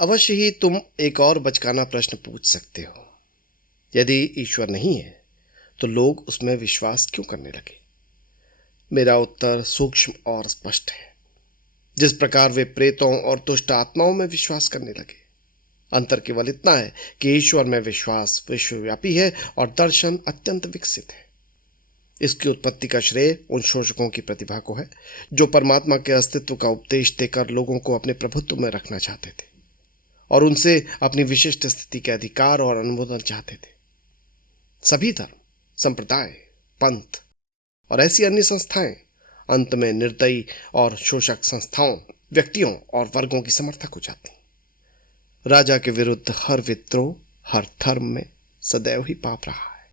अवश्य ही तुम एक और बचकाना प्रश्न पूछ सकते हो। यदि ईश्वर नहीं है तो लोग उसमें विश्वास क्यों करने लगे? मेरा उत्तर सूक्ष्म और स्पष्ट है। जिस प्रकार वे प्रेतों और दुष्ट आत्माओं में विश्वास करने लगे, अंतर केवल इतना है कि ईश्वर में विश्वास विश्वव्यापी है और दर्शन अत्यंत विकसित है। इसकी उत्पत्ति का श्रेय उन शोषकों की प्रतिभा को है जो परमात्मा के अस्तित्व का उपदेश देकर लोगों को अपने प्रभुत्व में रखना चाहते थे और उनसे अपनी विशिष्ट स्थिति के अधिकार और अनुमोदन चाहते थे। सभी धर्म, संप्रदाय, पंथ और ऐसी अन्य संस्थाएं अंत में निर्दयी और शोषक संस्थाओं, व्यक्तियों और वर्गों की समर्थक हो जाती। राजा के विरुद्ध हर विद्रोह हर धर्म में सदैव ही पाप रहा है।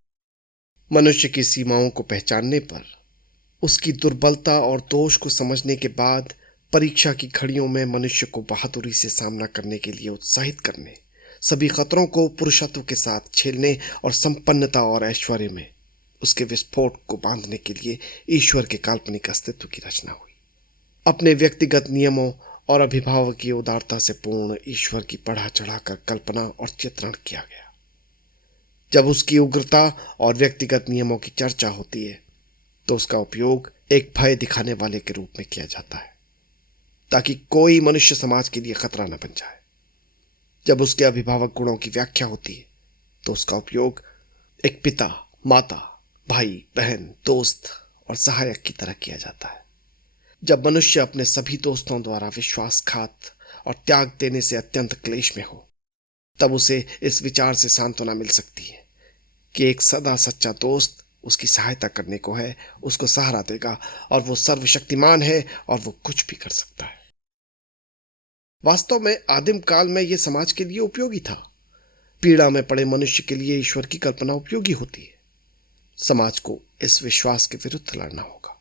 मनुष्य की सीमाओं को पहचानने पर, उसकी दुर्बलता और दोष को समझने के बाद परीक्षा की घड़ियों में मनुष्य को बहादुरी से सामना करने के लिए उत्साहित करने, सभी खतरों को पुरुषत्व के साथ झेलने और संपन्नता और ऐश्वर्य में उसके विस्फोट को बांधने के लिए ईश्वर के काल्पनिक अस्तित्व की रचना हुई। अपने व्यक्तिगत नियमों और अभिभावकीय उदारता से पूर्ण ईश्वर की बढ़ा चढ़ाकर कल्पना और चित्रण किया गया। जब उसकी उग्रता और व्यक्तिगत नियमों की चर्चा होती है तो उसका उपयोग एक भय दिखाने वाले के रूप में किया जाता है, ताकि कोई मनुष्य समाज के लिए खतरा न बन जाए। जब उसके अभिभावक गुणों की व्याख्या होती है तो उसका उपयोग एक पिता, माता, भाई, बहन, दोस्त और सहायक की तरह किया जाता है। जब मनुष्य अपने सभी दोस्तों द्वारा विश्वासघात और त्याग देने से अत्यंत क्लेश में हो, तब उसे इस विचार से सांत्वना मिल सकती है कि एक सदा सच्चा दोस्त उसकी सहायता करने को है, उसको सहारा देगा और वो सर्वशक्तिमान है और वो कुछ भी कर सकता है। वास्तव में आदिम काल में यह समाज के लिए उपयोगी था। पीड़ा में पड़े मनुष्य के लिए ईश्वर की कल्पना उपयोगी होती है। समाज को इस विश्वास के विरुद्ध लड़ना होगा।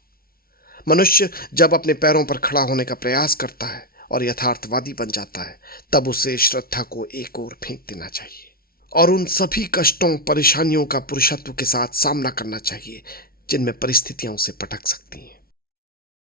मनुष्य जब अपने पैरों पर खड़ा होने का प्रयास करता है और यथार्थवादी बन जाता है, तब उसे श्रद्धा को एक ओर फेंक देना चाहिए और उन सभी कष्टों, परेशानियों का पुरुषत्व के साथ सामना करना चाहिए जिनमें परिस्थितियां उसे पटक सकती हैं।